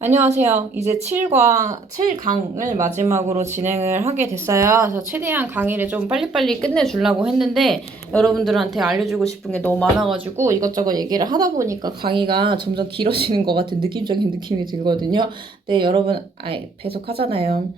안녕하세요. 이제 7강을 마지막으로 진행을 하게 됐어요. 그래서 최대한 강의를 좀 빨리빨리 끝내주려고 했는데 여러분들한테 알려주고 싶은 게 너무 많아가지고 이것저것 얘기를 하다 보니까 강의가 점점 길어지는 것 같은 느낌적인 느낌이 들거든요. 네, 여러분, 배속하잖아요.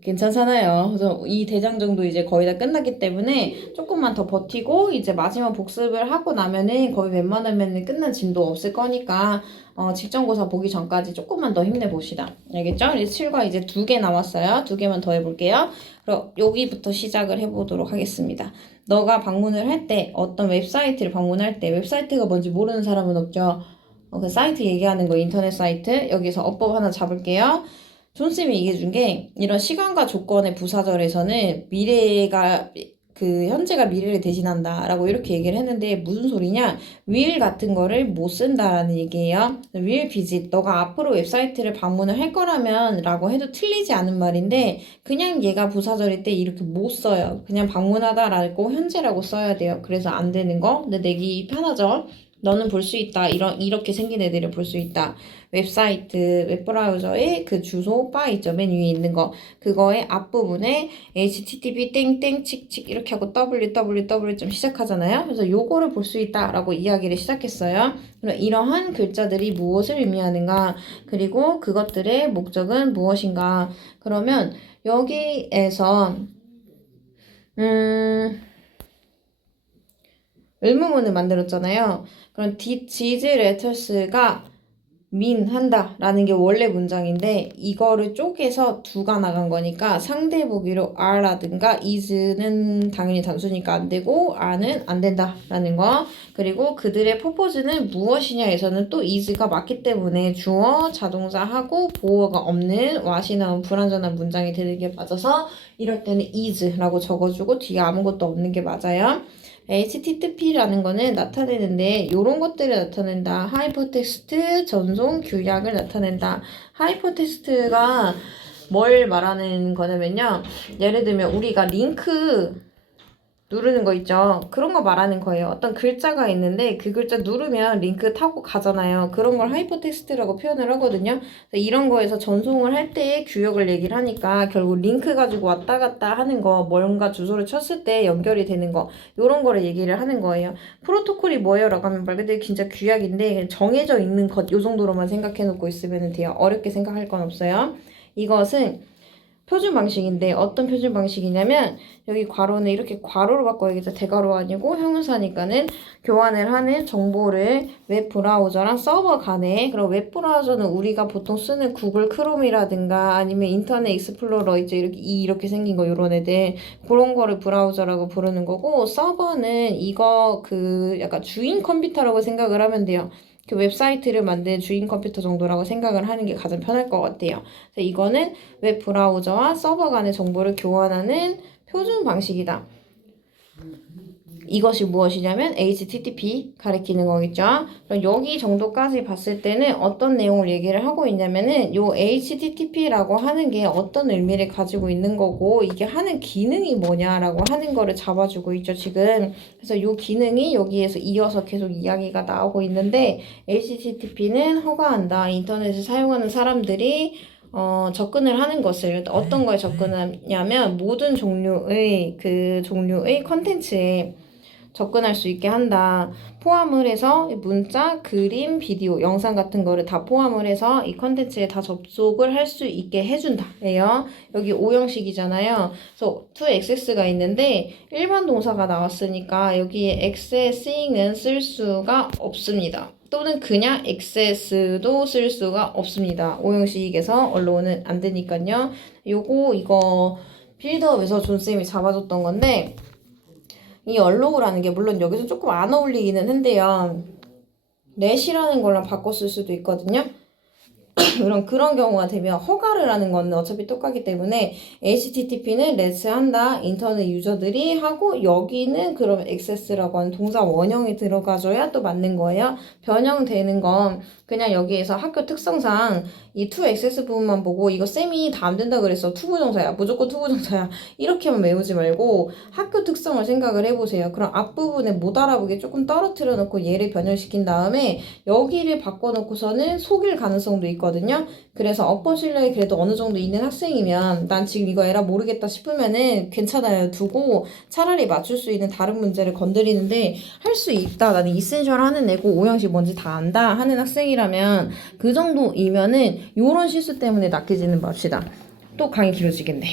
괜찮잖아요. 그래서 이 대장정도 이제 거의 다 끝났기 때문에 조금만 더 버티고 이제 마지막 복습을 하고 나면은 거의 웬만하면은 끝난 짐도 없을 거니까 직전고사 보기 전까지 조금만 더 힘내봅시다. 알겠죠? 이제 7과 이제 2개 남았어요. 2개만 더 해볼게요. 그럼 여기부터 시작을 해보도록 하겠습니다. 너가 방문을 할 때 어떤 웹사이트를 방문할 때 웹사이트가 뭔지 모르는 사람은 없죠? 그 사이트 얘기하는 거 인터넷 사이트 여기서 어법 하나 잡을게요. 존쌤이 얘기해준 게 이런 시간과 조건의 부사절에서는 미래가 현재가 미래를 대신한다 라고 이렇게 얘기를 했는데 무슨 소리냐? will 같은 거를 못 쓴다라는 얘기예요. will visit 너가 앞으로 웹사이트를 방문을 할 거라면 라고 해도 틀리지 않은 말인데 그냥 얘가 부사절일 때 이렇게 못 써요. 그냥 방문하다라고 현재라고 써야 돼요. 그래서 안 되는 거. 근데 내기 편하죠? 너는 볼 수 있다. 이렇게 생긴 애들을 볼 수 있다. 웹사이트, 웹브라우저의 그 주소 바 있죠. 맨 위에 있는 거. 그거의 앞부분에 http 땡땡 칙칙 이렇게 하고 www 시작하잖아요. 그래서 요거를 볼 수 있다라고 이야기를 시작했어요. 그럼 이러한 글자들이 무엇을 의미하는가? 그리고 그것들의 목적은 무엇인가? 그러면 여기에서 의문문을 만들었잖아요. 그럼 did these letters가 mean 한다 라는 게 원래 문장인데 이거를 쪼개서 두가 나간 거니까 상대 보기로 are라든가 is는 당연히 단수니까 안 되고 are는 안 된다 라는 거. 그리고 그들의 purpose는 무엇이냐에서는 또 is가 맞기 때문에 주어, 자동사하고 보어가 없는 what이 나온 불완전한 문장이 되는 게 맞아서 이럴 때는 is라고 적어주고 뒤에 아무것도 없는 게 맞아요. HTTP라는 거는 나타내는데 이런 것들을 나타낸다. 하이퍼텍스트, 전송, 규약을 나타낸다. 하이퍼텍스트가 뭘 말하는 거냐면요. 예를 들면 우리가 링크 누르는 거 있죠. 그런 거 말하는 거예요. 어떤 글자가 있는데 그 글자 누르면 링크 타고 가잖아요. 그런 걸 하이퍼텍스트라고 표현을 하거든요. 이런 거에서 전송을 할 때의 규역을 얘기를 하니까 결국 링크 가지고 왔다 갔다 하는 거, 뭔가 주소를 쳤을 때 연결이 되는 거 이런 거를 얘기를 하는 거예요. 프로토콜이 뭐예요? 라고 하면 말 그대로 진짜 규약인데 정해져 있는 것 요 정도로만 생각해 놓고 있으면 돼요. 어렵게 생각할 건 없어요. 이것은 표준 방식인데 어떤 표준 방식이냐면 여기 괄호는 이렇게 괄호로 바꿔야겠죠. 대괄호 아니고 형용사니까는 교환을 하는 정보를 웹브라우저랑 서버 간에 그럼 웹브라우저는 우리가 보통 쓰는 구글 크롬이라든가 아니면 인터넷 익스플로러 이제 이렇게 생긴 거 요런 애들 그런 거를 브라우저라고 부르는 거고 서버는 이거 약간 주인 컴퓨터라고 생각을 하면 돼요. 그 웹사이트를 만든 주인 컴퓨터 정도라고 생각을 하는 게 가장 편할 것 같아요. 그래서 이거는 웹 브라우저와 서버 간의 정보를 교환하는 표준 방식이다. 이것이 무엇이냐면 HTTP 가리키는 거겠죠. 그럼 여기 정도까지 봤을 때는 어떤 내용을 얘기를 하고 있냐면은 요 HTTP라고 하는 게 어떤 의미를 가지고 있는 거고 이게 하는 기능이 뭐냐라고 하는 거를 잡아주고 있죠, 지금. 그래서 요 기능이 여기에서 이어서 계속 이야기가 나오고 있는데 HTTP는 허가한다. 인터넷을 사용하는 사람들이 접근을 하는 것을 어떤 거에 접근하냐면 모든 종류의 컨텐츠에 접근할 수 있게 한다. 포함을 해서 문자, 그림, 비디오, 영상 같은 거를 다 포함을 해서 이 컨텐츠에 다 접속을 할 수 있게 해준다. 예요. 여기 오형식이잖아요. 그래서 to access가 있는데 일반 동사가 나왔으니까 여기에 accessing은 쓸 수가 없습니다. 또는 그냥 access도 쓸 수가 없습니다. 오형식에서 언론은 안 되니까요. 이거 빌드업에서 존쌤이 잡아줬던 건데 이 얼로우라는 게 물론 여기서 조금 안 어울리기는 한데요. 렛이라는 걸랑 바꿔 쓸 수도 있거든요. 그런 경우가 되면 허가를 하는 거는 어차피 똑같기 때문에 HTTP는 let's 한다. 인터넷 유저들이 하고 여기는 그럼 access라고 하는 동사 원형이 들어가줘야 또 맞는 거예요. 변형되는 건 그냥 여기에서 학교 특성상 이 to access 부분만 보고 이거 쌤이 다 안 된다 그랬어. 투부정사야. 무조건 투부정사야. 이렇게만 외우지 말고 학교 특성을 생각을 해보세요. 그럼 앞부분에 못 알아보게 조금 떨어뜨려 놓고 얘를 변형시킨 다음에 여기를 바꿔놓고서는 속일 가능성도 있거든요. 있거든요. 그래서 어법 실력이 그래도 어느 정도 있는 학생이면 난 지금 이거 에라 모르겠다 싶으면은 괜찮아요. 두고 차라리 맞출 수 있는 다른 문제를 건드리는데 할 수 있다. 나는 이센셜 하는 애고 오형식 뭔지 다 안다 하는 학생이라면 그 정도이면은 요런 실수 때문에 낚이지는 맙시다. 또 강의 길어지겠네.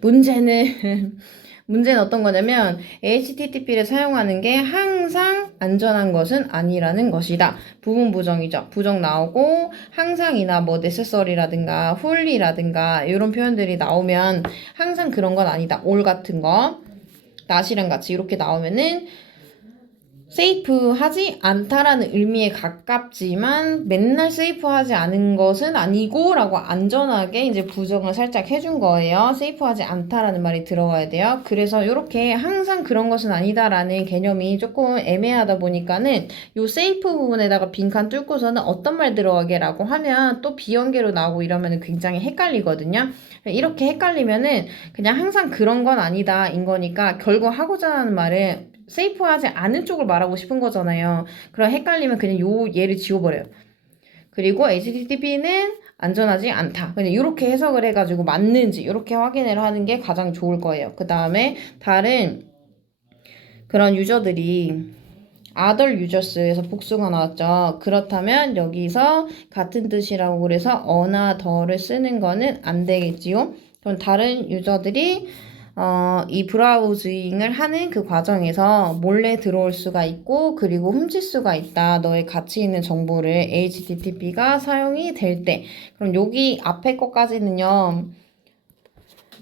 문제는 문제는 어떤 거냐면 HTTP를 사용하는 게 항상 안전한 것은 아니라는 것이다. 부분 부정이죠. 부정 나오고 항상이나 뭐 necessary라든가 wholly라든가 이런 표현들이 나오면 항상 그런 건 아니다. all 같은 거 not이랑 같이 이렇게 나오면은 세이프하지 않다라는 의미에 가깝지만 맨날 세이프하지 않은 것은 아니고 라고 안전하게 이제 부정을 살짝 해준 거예요. 세이프하지 않다라는 말이 들어가야 돼요. 그래서 이렇게 항상 그런 것은 아니다라는 개념이 조금 애매하다 보니까는 요 세이프 부분에다가 빈칸 뚫고서는 어떤 말 들어가게 라고 하면 또 비연계로 나오고 이러면 굉장히 헷갈리거든요. 이렇게 헷갈리면은 그냥 항상 그런 건 아니다 인 거니까 결국 하고자 하는 말은 세이프하지 않은 쪽을 말하고 싶은 거잖아요. 그럼 헷갈리면 그냥 요 얘를 지워버려요. 그리고 HTTP는 안전하지 않다. 그냥 이렇게 해석을 해가지고 맞는지 이렇게 확인을 하는 게 가장 좋을 거예요. 그 다음에 다른 그런 유저들이 other users에서 복수가 나왔죠. 그렇다면 여기서 같은 뜻이라고 그래서 어나 더를 쓰는 거는 안 되겠지요. 그럼 다른 유저들이 이 브라우징을 하는 그 과정에서 몰래 들어올 수가 있고 그리고 훔칠 수가 있다. 너의 가치 있는 정보를 HTTP가 사용이 될 때. 그럼 여기 앞에 것까지는요.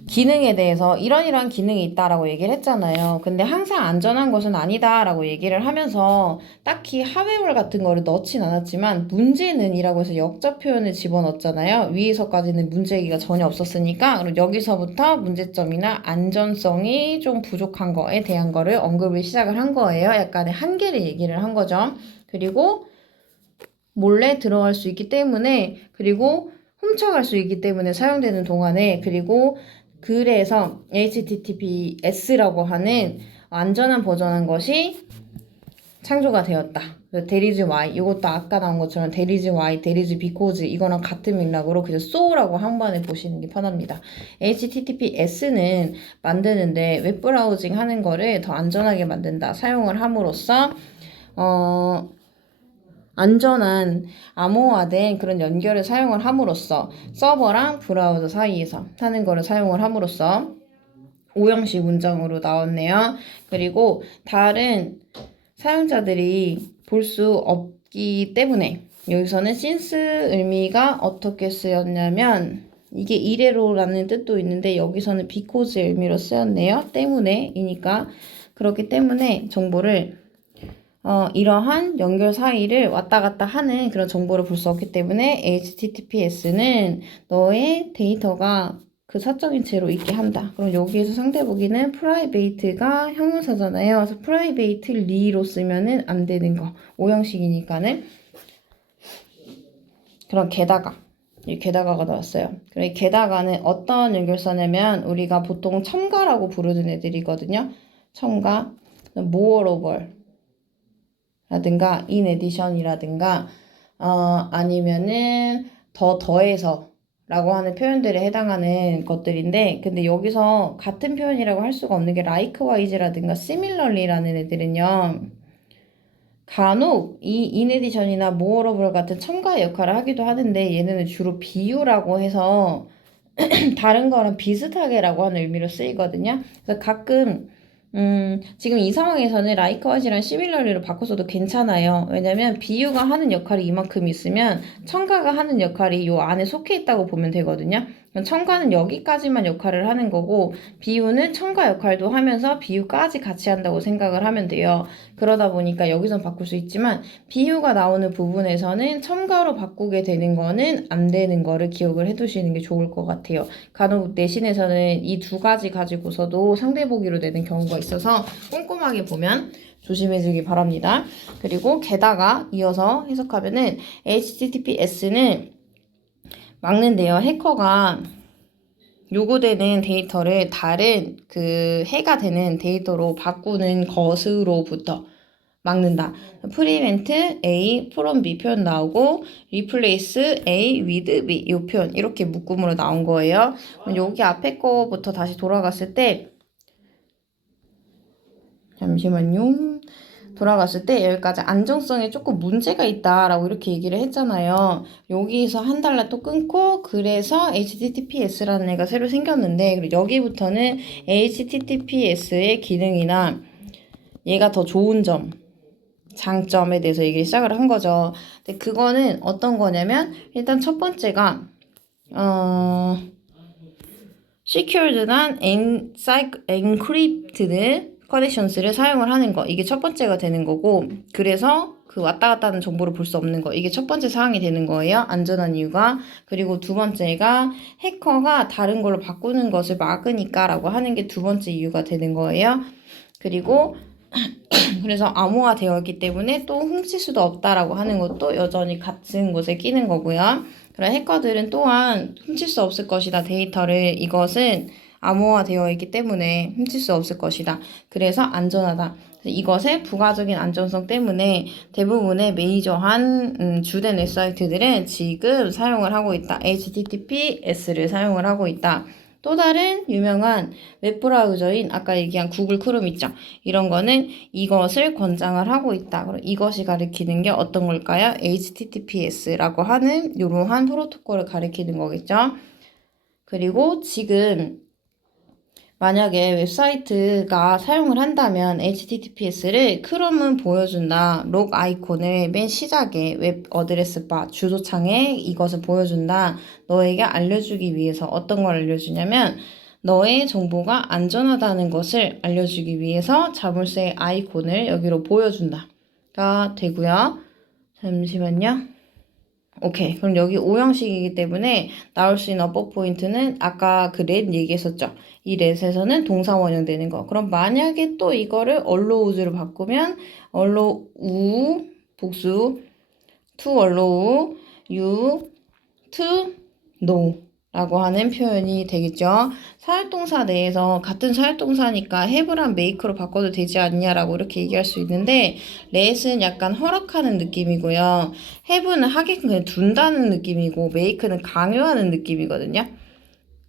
기능에 대해서 이런 기능이 있다라고 얘기를 했잖아요. 근데 항상 안전한 것은 아니다라고 얘기를 하면서 딱히 하회월 같은 거를 넣진 않았지만 문제는 이라고 해서 역자 표현을 집어넣었잖아요. 위에서까지는 문제 얘기가 전혀 없었으니까 그럼 여기서부터 문제점이나 안전성이 좀 부족한 거에 대한 거를 언급을 시작을 한 거예요. 약간의 한계를 얘기를 한 거죠. 그리고 몰래 들어갈 수 있기 때문에 그리고 훔쳐갈 수 있기 때문에 사용되는 동안에 그리고 그래서 HTTPS라고 하는 안전한 버전한 것이 창조가 되었다. there is why 이것도 아까 나온 것처럼 there is why, there is because 이거랑 같은 맥락으로 그냥 so라고 한 번에 보시는 게 편합니다. HTTPS는 만드는데 웹브라우징 하는 거를 더 안전하게 만든다. 사용을 함으로써 안전한 암호화된 그런 연결을 사용을 함으로써 서버랑 브라우저 사이에서 하는 거를 사용을 함으로써 오형식 문장으로 나왔네요. 그리고 다른 사용자들이 볼 수 없기 때문에 여기서는 since 의미가 어떻게 쓰였냐면 이게 이래로라는 뜻도 있는데 여기서는 because 의미로 쓰였네요. 때문에이니까 그렇기 때문에 정보를 이러한 연결 사이를 왔다 갔다 하는 그런 정보를 볼 수 없기 때문에 HTTPS는 너의 데이터가 그 사적인 채로 있게 한다. 그럼 여기에서 상대 보기는 private가 형용사잖아요. 그래서 privately로 쓰면은 안 되는 거. 오형식이니까는. 그럼 게다가. 이 게다가가 나왔어요. 그럼 게다가는 어떤 연결사냐면 우리가 보통 첨가라고 부르는 애들이거든요. 첨가, moreover 라든가 in addition이라든가 아니면은 더해서 라고 하는 표현들에 해당하는 것들인데 근데 여기서 같은 표현이라고 할 수가 없는 게 likewise라든가 similarly라는 애들은요 간혹 이 in addition이나 moreover 같은 첨가의 역할을 하기도 하는데 얘네는 주로 비유라고 해서 다른 거랑 비슷하게라고 하는 의미로 쓰이거든요. 그래서 가끔 지금 이 상황에서는 likewise랑 similarly로 바꿔서도 괜찮아요. 왜냐면 비유가 하는 역할이 이만큼 있으면 첨가가 하는 역할이 요 안에 속해 있다고 보면 되거든요. 첨가는 여기까지만 역할을 하는 거고 비유는 첨가 역할도 하면서 비유까지 같이 한다고 생각을 하면 돼요. 그러다 보니까 여기선 바꿀 수 있지만 비유가 나오는 부분에서는 첨가로 바꾸게 되는 거는 안 되는 거를 기억을 해두시는 게 좋을 것 같아요. 간혹 내신에서는 이 두 가지 가지고서도 상대보기로 내는 경우가 있어서 꼼꼼하게 보면 조심해주기 바랍니다. 그리고 게다가 이어서 해석하면은 HTTPS는 막는데요. 해커가 요구되는 데이터를 다른 그 해가 되는 데이터로 바꾸는 것으로부터 막는다. prevent A from B 표현 나오고 replace A with B 이 표현 이렇게 묶음으로 나온 거예요. 그럼 여기 앞에 거부터 다시 돌아갔을 때 잠시만요. 돌아갔을 때 여기까지 안정성에 조금 문제가 있다라고 이렇게 얘기를 했잖아요. 여기서 한 달러 또 끊고 그래서 HTTPS라는 애가 새로 생겼는데 그리고 여기부터는 HTTPS의 기능이나 얘가 더 좋은 점, 장점에 대해서 얘기를 시작을 한 거죠. 근데 그거는 어떤 거냐면 일단 첫 번째가 secured난 encrypted connections를 사용을 하는 거. 이게 첫 번째가 되는 거고 그래서 그 왔다 갔다 하는 정보를 볼 수 없는 거. 이게 첫 번째 사항이 되는 거예요. 안전한 이유가. 그리고 두 번째가 해커가 다른 걸로 바꾸는 것을 막으니까 라고 하는 게 두 번째 이유가 되는 거예요. 그리고 그래서 암호화되어 있기 때문에 또 훔칠 수도 없다라고 하는 것도 여전히 같은 곳에 끼는 거고요. 그런 해커들은 또한 훔칠 수 없을 것이다. 데이터를 이것은 암호화되어 있기 때문에 훔칠 수 없을 것이다. 그래서 안전하다. 이것의 부가적인 안전성 때문에 대부분의 메이저한 주된 웹사이트들은 지금 사용을 하고 있다. HTTPS를 사용을 하고 있다. 또 다른 유명한 웹브라우저인 아까 얘기한 구글 크롬 있죠. 이런 거는 이것을 권장을 하고 있다. 그럼 이것이 가리키는 게 어떤 걸까요? HTTPS라고 하는 이러한 프로토콜을 가리키는 거겠죠. 그리고 지금 만약에 웹사이트가 사용을 한다면 HTTPS를 크롬은 보여준다. 록 아이콘을 맨 시작에 웹 어드레스 바 주소창에 이것을 보여준다. 너에게 알려주기 위해서 어떤 걸 알려주냐면 너의 정보가 안전하다는 것을 알려주기 위해서 자물쇠 아이콘을 여기로 보여준다가 되고요. 잠시만요. 오케이. 그럼 여기 O형식이기 때문에 나올 수 있는 어법 포인트는 아까 그 렛 얘기했었죠. 이 렛에서는 동사 원형되는 거. 그럼 만약에 또 이거를 allows로 바꾸면 allow 복수 to allow you to know 라고 하는 표현이 되겠죠. 사역동사 내에서 같은 사역동사니까 have랑 make로 바꿔도 되지 않냐라고 이렇게 얘기할 수 있는데 let은 약간 허락하는 느낌이고요. have는 하게끔 그냥 둔다는 느낌이고 make는 강요하는 느낌이거든요.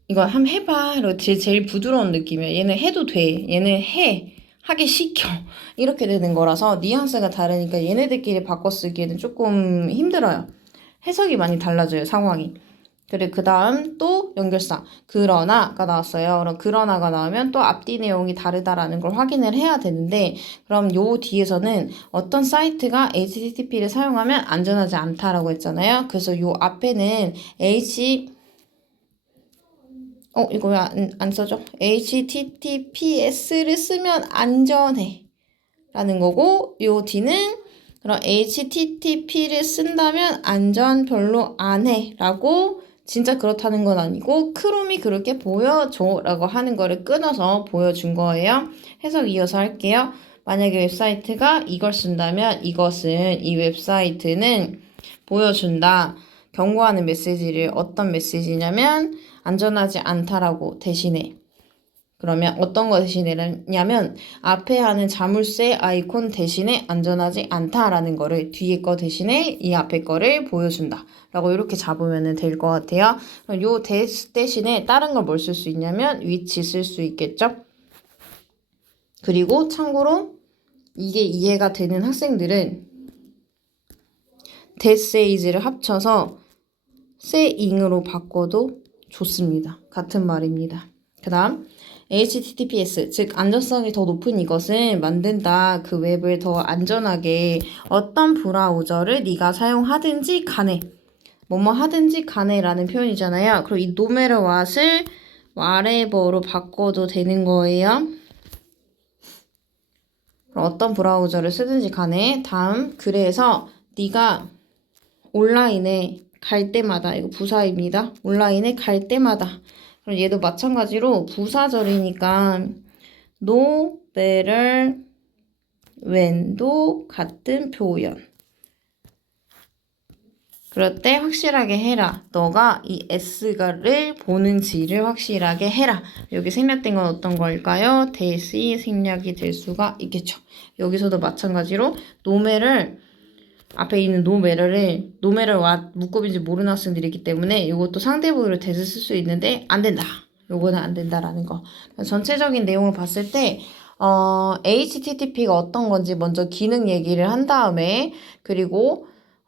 이거 한번 해봐. 이거 제일 부드러운 느낌이야. 얘는 해도 돼. 얘는 해. 하게 시켜. 이렇게 되는 거라서 뉘앙스가 다르니까 얘네들끼리 바꿔 쓰기에는 조금 힘들어요. 해석이 많이 달라져요, 상황이. 그리고 그 다음 또 연결사 그러나가 나왔어요. 그럼 그러나가 나오면 또 앞뒤 내용이 다르다라는 걸 확인을 해야 되는데 그럼 요 뒤에서는 어떤 사이트가 HTTP를 사용하면 안전하지 않다라고 했잖아요. 그래서 요 앞에는 이거 왜 안 써져? HTTPS를 쓰면 안전해 라는 거고 요 뒤는 그럼 HTTP를 쓴다면 안전 별로 안 해 라고 진짜 그렇다는 건 아니고 크롬이 그렇게 보여줘 라고 하는 거를 끊어서 보여준 거예요. 해석 이어서 할게요. 만약에 웹사이트가 이걸 쓴다면 이것은 이 웹사이트는 보여준다. 경고하는 메시지를 어떤 메시지냐면 안전하지 않다라고 대신해. 그러면 어떤 거 대신이냐면 앞에 하는 자물쇠 아이콘 대신에 안전하지 않다라는 거를 뒤에 거 대신에 이 앞에 거를 보여준다 라고 이렇게 잡으면 될 것 같아요. 그럼 요 대신에 다른 걸 뭘 쓸 수 있냐면 which 쓸 수 있겠죠. 그리고 참고로 이게 이해가 되는 학생들은 that says를 합쳐서 saying으로 바꿔도 좋습니다. 같은 말입니다. 그 다음 HTTPS, 즉 안전성이 더 높은 이것은 만든다. 그 웹을 더 안전하게 어떤 브라우저를 네가 사용하든지 간에 뭐뭐 하든지 간에 라는 표현이잖아요. 그럼 이 no matter what을 whatever로 바꿔도 되는 거예요. 그럼 어떤 브라우저를 쓰든지 간에 다음 그래서 네가 온라인에 갈 때마다 이거 부사입니다. 온라인에 갈 때마다 그럼 얘도 마찬가지로 부사절이니까 no better when도 같은 표현. 그럴 때 확실하게 해라. 너가 이 S가를 보는지를 확실하게 해라. 여기 생략된 건 어떤 걸까요? 대시 생략이 될 수가 있겠죠. 여기서도 마찬가지로 노매를 앞에 있는 노매를 문법인지 모르는 학생들이 있기 때문에 이것도 상대보기로 대시 쓸 수 있는데 안 된다. 요거는 안 된다라는 거. 전체적인 내용을 봤을 때 HTTP가 어떤 건지 먼저 기능 얘기를 한 다음에 그리고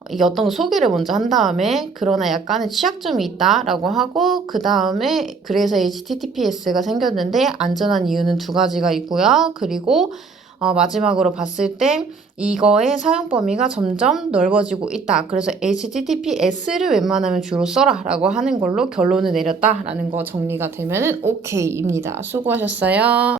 이게 어떤 소개를 먼저 한 다음에 그러나 약간의 취약점이 있다라고 하고 그 다음에 그래서 HTTPS가 생겼는데 안전한 이유는 두 가지가 있고요. 그리고 마지막으로 봤을 때 이거의 사용 범위가 점점 넓어지고 있다. 그래서 HTTPS를 웬만하면 주로 써라 라고 하는 걸로 결론을 내렸다라는 거 정리가 되면은 오케이입니다. 수고하셨어요.